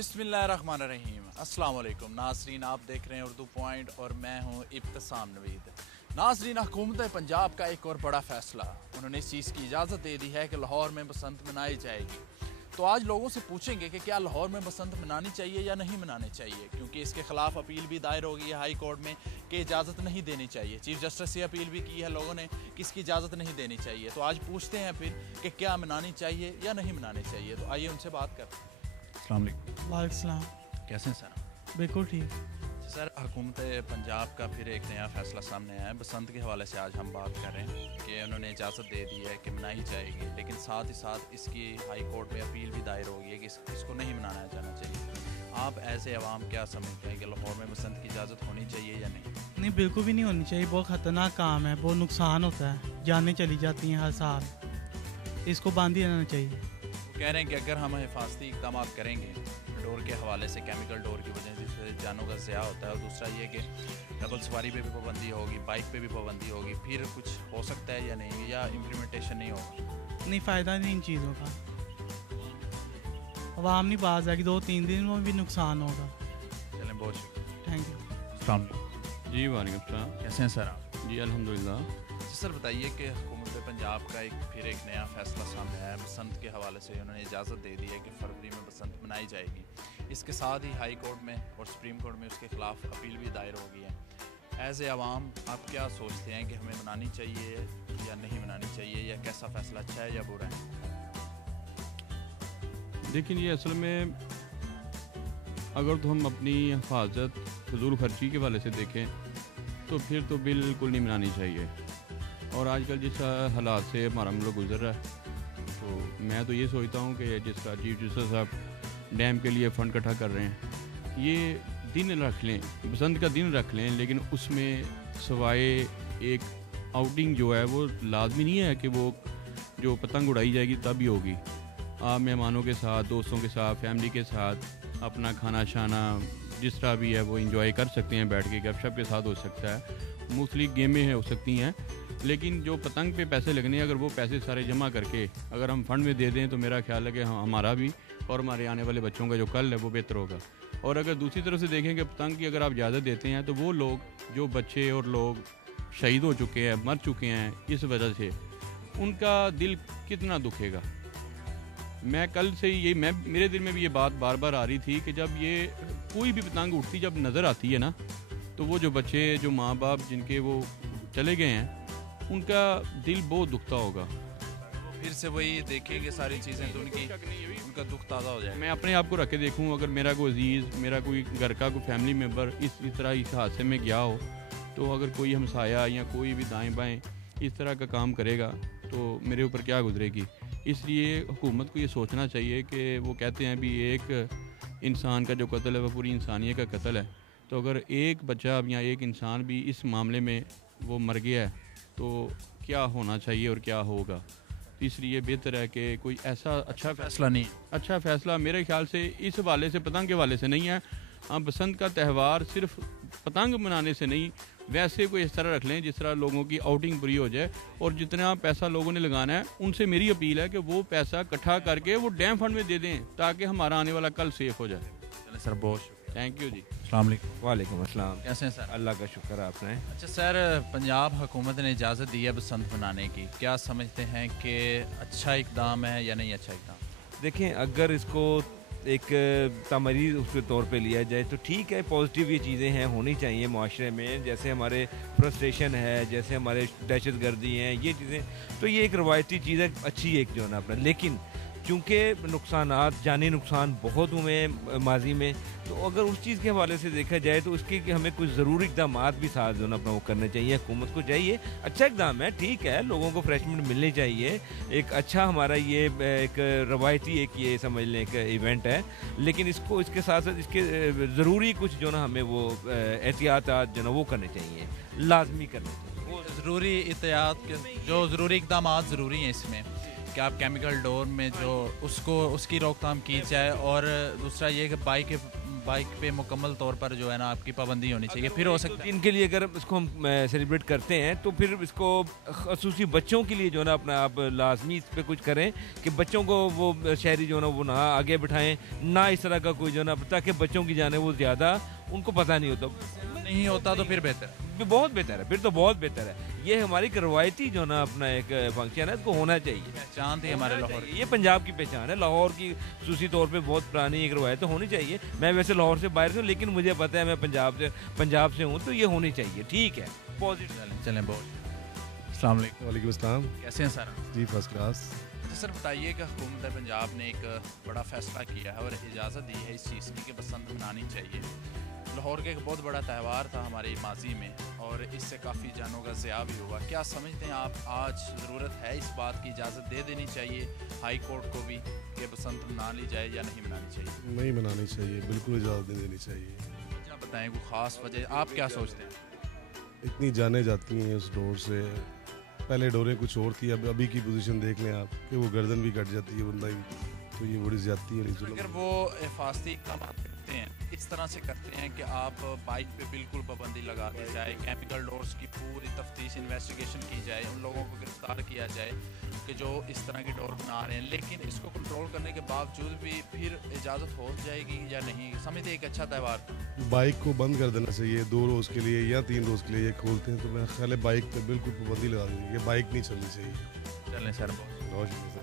बिस्मिल्लाहिर्रहमानिर्रहीम। अस्सलाम वालेकुम नाज़रीन, आप देख रहे हैं उर्दू पॉइंट और मैं हूं इब्तिसाम नवीद। नाज़रीन, हुकूमत पंजाब का एक और बड़ा फ़ैसला, उन्होंने इस चीज़ की इजाज़त दे दी है कि लाहौर में बसंत मनाई जाएगी। तो आज लोगों से पूछेंगे कि क्या लाहौर में बसंत मनानी चाहिए या नहीं मनानी चाहिए, क्योंकि इसके ख़िलाफ़ अपील भी दायर हो गई है हाई कोर्ट में कि इजाज़त नहीं देनी चाहिए। चीफ़ जस्टिस से अपील भी की है लोगों ने कि इसकी इजाज़त नहीं देनी चाहिए। तो आज पूछते हैं फिर कि क्या मनानी चाहिए या नहीं मनानी चाहिए। तो आइए उनसे बात करते हैं। अस्सलाम वालेकुम। वालेकुम सलाम। कैसे हैं सर? बिल्कुल ठीक। सर, हुकूमत पंजाब का फिर एक नया फ़ैसला सामने आया है। बसंत के हवाले से आज हम बात कर रहे हैं कि उन्होंने इजाज़त दे दी है कि मनाई जाएगी, लेकिन साथ ही साथ इसकी हाई कोर्ट में अपील भी दायर होगी है कि इसको नहीं मनाया जाना चाहिए। आप ऐसे अवाम क्या समझते हैं कि लाहौर में बसंत की इजाज़त होनी चाहिए या नहीं? नहीं, बिल्कुल भी नहीं होनी चाहिए। बहुत ख़तरनाक काम है, बहुत नुकसान होता है, जानें चली जाती हैं हर साल। इसको बांध ही रहना चाहिए। वो कह रहे हैं कि अगर हम हिफाजती इक़दाम करेंगे डोर के हवाले से, केमिकल डोर की वजह से जानों का ज़िया होता है, और दूसरा ये कि डबल सवारी पे भी पाबंदी होगी, बाइक पे भी पाबंदी होगी, फिर कुछ हो सकता है या नहीं, या इम्प्लीमेंटेशन नहीं होगा? नहीं, फ़ायदा नहीं इन चीज़ों का। अवाम नहीं बाज आएगी, 2-3 दिन में भी नुकसान होगा। चलें, बहुत शुक्रिया। Thank you. अस्सलाम वालेकुम। जी वालेकुम सलाम। कैसे हैं सर आप? जी अल्हम्दुलिल्लाह। सर बताइए कि हुकूमत पंजाब का फिर एक नया फ़ैसला सामने आया है। बसंत के हवाले से उन्होंने इजाज़त दे दी है कि फरवरी में बसंत मनाई जाएगी। इसके साथ ही हाई कोर्ट में और सुप्रीम कोर्ट में उसके ख़िलाफ़ अपील भी दायर हो गई है। एज़ ए आवाम आप क्या सोचते हैं कि हमें मनानी चाहिए या नहीं मनानी चाहिए, या कैसा फ़ैसला अच्छा है या बुरा है? लेकिन ये असल में अगर तो हम अपनी हिफाजत फजूल खर्ची के वाले से देखें तो फिर तो बिल्कुल नहीं मनानी चाहिए। और आजकल जिस हालात से हमारा मुल्क गुजर रहा है, तो मैं तो ये सोचता हूँ कि जिस तरह चीफ जस्टिस साहब डैम के लिए फ़ंड इकट्ठा कर रहे हैं, ये दिन रख लें, बसंत का दिन रख लें, लेकिन उसमें सवाए एक आउटिंग जो है वो लाजमी नहीं है कि वो जो पतंग उड़ाई जाएगी तभी होगी। आप मेहमानों के साथ, दोस्तों के साथ, फैमिली के साथ अपना खाना शाना जिस तरह भी है वो इंजॉय कर सकते हैं, बैठ के गपशप के साथ हो सकता है, मुख्तलिफ गेमें हो सकती हैं। लेकिन जो पतंग पे पैसे लगने हैं, अगर वो पैसे सारे जमा करके अगर हम फंड में दे दें तो मेरा ख्याल है कि हमारा भी और हमारे आने वाले बच्चों का जो कल है वो बेहतर होगा। और अगर दूसरी तरफ से देखें कि पतंग की अगर आप इजाज़त देते हैं तो वो लोग जो बच्चे और लोग शहीद हो चुके हैं, मर चुके हैं इस वजह से, उनका दिल कितना दुखेगा। मैं कल से ये मेरे दिल में भी ये बात बार बार आ रही थी कि जब ये कोई भी पतंग उड़ती जब नज़र आती है ना, तो वो जो बच्चे, जो माँ बाप जिनके वो चले गए हैं, उनका दिल बहुत दुखता होगा। फिर से वही देखेंगे सारी चीज़ें तो उनका दुख ताज़ा हो जाएगा। मैं अपने आप को रख के देखूँ, अगर मेरा कोई अजीज़, मेरा कोई घर का कोई फैमिली मेम्बर इस तरह इस हादसे में गया हो, तो अगर कोई हमसाया या कोई भी दाएं बाएं इस तरह का काम करेगा तो मेरे ऊपर क्या गुजरेगी। इसलिए हुकूमत को ये सोचना चाहिए कि वो कहते हैं भी एक इंसान का जो कत्ल है वो पूरी इंसानियत का कत्ल है, तो अगर एक बच्चा या एक इंसान भी इस मामले में वो मर गया है तो क्या होना चाहिए और क्या होगा। इसलिए बेहतर है कि कोई ऐसा अच्छा फ़ैसला मेरे ख्याल से इस हवाले से, पतंग के हवाले से नहीं है। हाँ, बसंत का त्यौहार सिर्फ पतंग मनाने से नहीं, वैसे कोई इस तरह रख लें जिस तरह लोगों की आउटिंग पूरी हो जाए, और जितना पैसा लोगों ने लगाना है उनसे मेरी अपील है कि वो पैसा इकट्ठा करके वो डैम फंड में दे दें ताकि हमारा आने वाला कल सेफ हो जाए। चलें सर, बहुत शुक्रिया। थैंक यू जी। अस्सलाम वालेकुम। वालेकुम अस्सलाम। कैसे हैं सर? अल्लाह का शुक्र आपने। अच्छा सर, पंजाब हुकूमत ने इजाज़त दी है बसंत मनाने की, क्या समझते हैं कि अच्छा इक़दाम है या नहीं अच्छा इक़दाम? देखें, अगर इसको एक तमरीज़ उसके तौर पे लिया जाए तो ठीक है, पॉजिटिव ये चीज़ें हैं, होनी चाहिए माशरे में। जैसे हमारे फ्रस्ट्रेशन है, जैसे हमारे दहशत गर्दी हैं, ये चीज़ें, तो ये एक रवायती चीज़ है, अच्छी एक जो है ना अपना। लेकिन चूँकि नुकसानात, जानी नुकसान बहुत हुए हैं माजी में, तो अगर उस चीज़ के हवाले से देखा जाए तो उसके कि हमें कुछ ज़रूरी इक़दाम भी साथ जो है अपना वो करने चाहिए। हुकूमत को चाहिए, अच्छा इक़दाम है, ठीक है, लोगों को फ्रेशमेंट मिलनी चाहिए, एक अच्छा हमारा ये एक रवायती एक ये समझ लें एक इवेंट है। लेकिन इसको इसके साथ साथ इसके ज़रूरी कुछ जो ना हमें वो एहतियात जो ना वो करने चाहिए, लाजमी करने चाहिए। वो ज़रूरी एहतियात के जो ज़रूरी इक़दाम ज़रूरी हैं इसमें कि आप केमिकल डोर में जो उसकी रोकथाम की जाए, और दूसरा ये कि बाइक पे मुकम्मल तौर पर जो है ना आपकी पाबंदी होनी चाहिए, फिर हो सकता है। दिन के लिए अगर इसको हम सेलिब्रेट करते हैं तो फिर इसको खसूसी बच्चों के लिए जो है ना अपना आप लाजमी इस पे कुछ करें कि बच्चों को वो शहरी जो है ना वो ना आगे बिठाएं, ना इस तरह का कोई जो है ना, ताकि बच्चों की जाने वो ज़्यादा उनको पता नहीं होता। नहीं होता तो फिर बेहतर है। बहुत बेहतर है, फिर तो बहुत बेहतर है। ये हमारी एक रवायती जो ना अपना एक फंक्शन है, इसको होना चाहिए। पहचान थी हमारे लाहौर की। ये पंजाब की पहचान है, लाहौर की खसूसी तौर पे बहुत पुरानी एक रवायत होनी चाहिए। मैं वैसे लाहौर से बाहर से हूँ, लेकिन मुझे पता है मैं पंजाब से हूँ, तो ये होनी चाहिए। ठीक है, पॉजिटिव चलें बहुत। अस्सलाम वालेकुम। वालेकुम अस्सलाम। कैसे हैं सर? जी फर्स्ट क्लास। सर बताइए कि हुकूमत पंजाब ने एक बड़ा फैसला किया है और इजाज़त दी है इस चीज़ की कि बसंत मनानी चाहिए। लाहौर का एक बहुत बड़ा त्यौहार था हमारे माजी में और इससे काफ़ी जानों का ज़िया भी हुआ। क्या समझते हैं आप आज ज़रूरत है इस बात की, इजाज़त दे देनी चाहिए हाई कोर्ट को भी कि बसंत मना ली जाए या नहीं मनानी चाहिए? नहीं मनानी चाहिए, बिल्कुल इजाज़त नहीं देनी चाहिए। क्या बताएं कोई ख़ास वजह, आप क्या सोचते हैं? इतनी जानें जाती हैं उस डोर से, पहले डोरें कुछ और थी, अब अभी की पोजीशन देख लें आप कि वो गर्दन भी कट जाती है बंदा की, तो ये बड़ी ज़्यादती है। अगर वो हिफाजती इक़दाम करते हैं, इस तरह से करते हैं कि आप बाइक पे बिल्कुल पाबंदी लगा दी जाए, केमिकल डोर्स की पूरी तफ्तीश इन्वेस्टिगेशन की जाए, उन लोगों को गिरफ्तार किया जाए कि जो इस तरह की डोर बना रहे हैं, लेकिन इसको कंट्रोल करने के बावजूद भी फिर इजाज़त हो जाएगी या नहीं? समझते एक अच्छा त्यौहार बाइक को बंद कर देना चाहिए 2 रोज़ के लिए या 3 रोज़ के लिए। ये खोलते हैं तो मैं ख्याल है बाइक पे बिल्कुल पाबंदी लगा देंगे, ये बाइक नहीं चलनी चाहिए। चलें सर बहुत बहुत शुक्रिया सर।